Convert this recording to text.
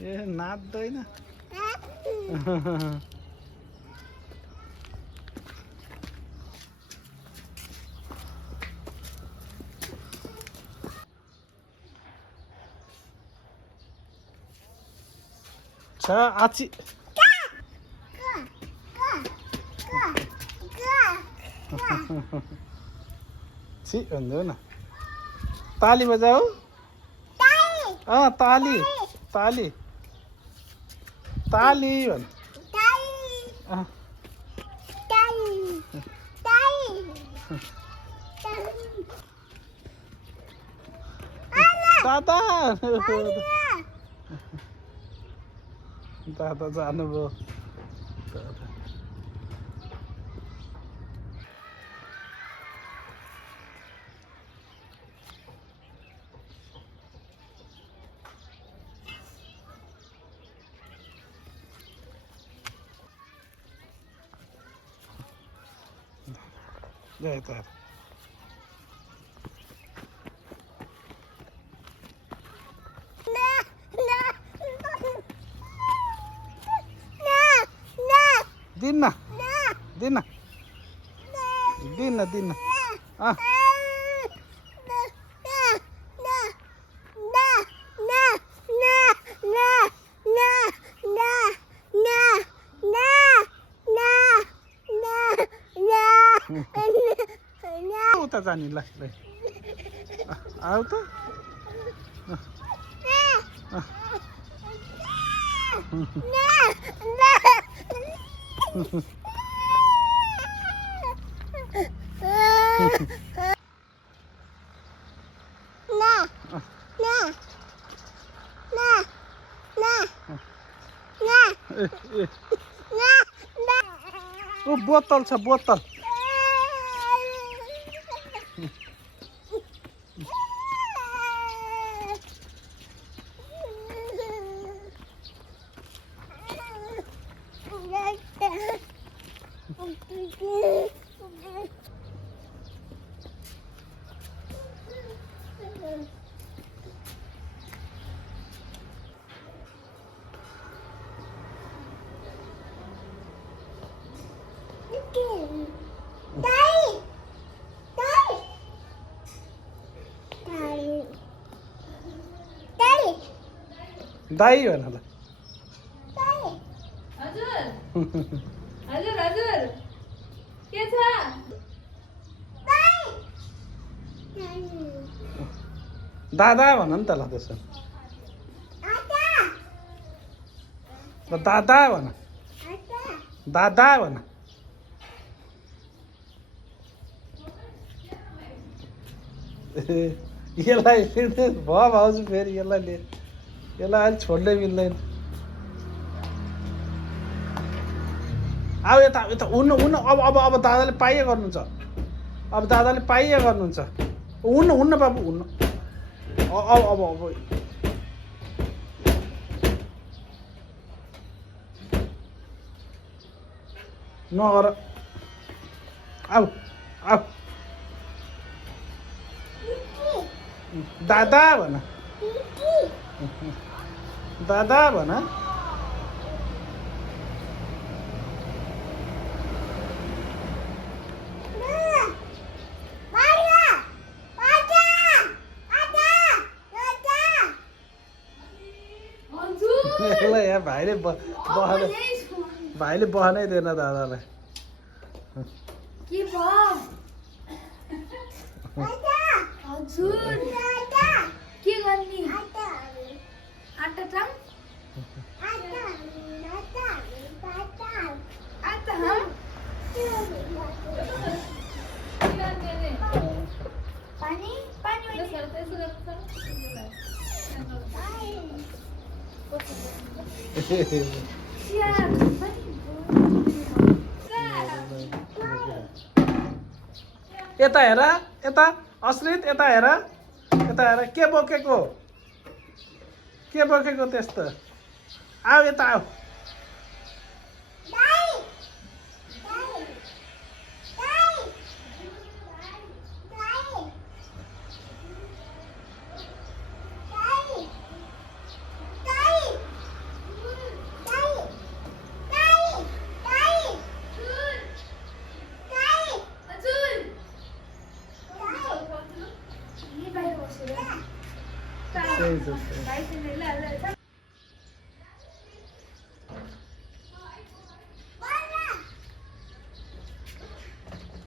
ए नाच्दैन आची छि भन्देऊ न ताली बजाऊ ताली ताली ताली भन् दादा दादा जानुभयो जय तार दिन दिन दिन दिन उता जाने ल आऊ त ओ बोतल छ बोतल दाई भन ल हजुर हजुर हजुर के छ दादा भन नि त ल त्यसो दादा भन दादा भन यसलाई भयो भाउजू फेरि यसलाई अहिले छोड्नै मिल्दैन अब यता यता उड्नु उड्नु अब अब अब दादाले पाइए गर्नुहुन्छ अब दादाले पाइए गर्नुहुन्छ उड्नु उड्नु बाबु उड्नु अब अब अब नगर आऊ आऊ दादा भन दादा भन यहाँ भाइले बहनै दिएन दादालाई के भयो हजुर के गर्ने आटा चाम आटा हम पानी पानी यता हेर यता अश्रित यता हेर के बोकेको त्यस्तो आऊ यता आऊ पुरा त्यही छ, त्यही। भाइसँग ल ल